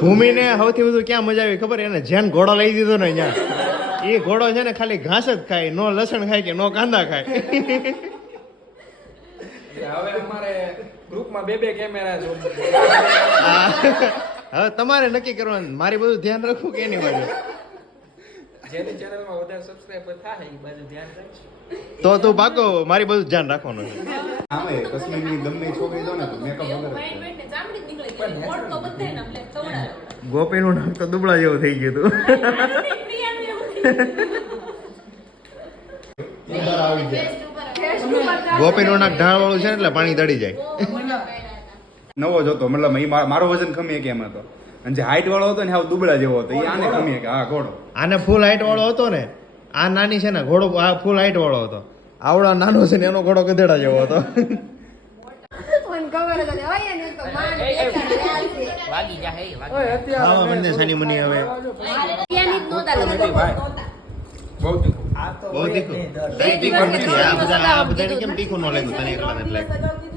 ભૂમિને સૌથી વધુ ક્યાં મજા આવી ખબર? એને જેન ઘોડો લઈ દીધો ને અહીંયા, એ ઘોડો છે ને ખાલી ઘાસ જ ખાય, નો લસણ ખાય કે નો કાંદા ખાય. હવે અમારે ગ્રુપમાં બે કેમેરા છે. હવે તમારે નક્કી કરવાનું મારી બધું ધ્યાન રાખવું કે એની બાજુ. જેની ચેનલમાં વધારે સબસ્ક્રાઇબર થાય એ બાજુ ધ્યાન રાખજો. તો તું પાકો મારી બધું ધ્યાન રાખવાનું છે. આમે કશ્મીરની ગમે છોકરી જો ને તો મેકઅપ વગર ગોપીનું નામ તો દુબળા જેવું થઈ ગયું હતું. આવી જાય. ગોપીનું નાક ઢાળ વાળું છે ને એટલે પાણી દડી જાય. નવો જ હતો, મતલબ મારો વજન ખમીએ કે એમાં તો, અને જે હાઈટ વાળો હતો ને હાવ દુબળા જેવો હતો, એ આને ખમીએ કે હા ઘોડો. આને ફૂલ હાઈટ વાળો હતો ને, આ નાની છે ને ઘોડો, આ ફૂલ હાઈટ વાળો હતો. આવડો નાનો છે ને એનો ઘોડો ગધેડા જેવો હતો. ખાવા મને સાની મની હવે બહુ તીખું. બહુ તીખું. આ બધાને કેમ તીખું ન લાગ્યું તને એકલાને જ લાગ્યું?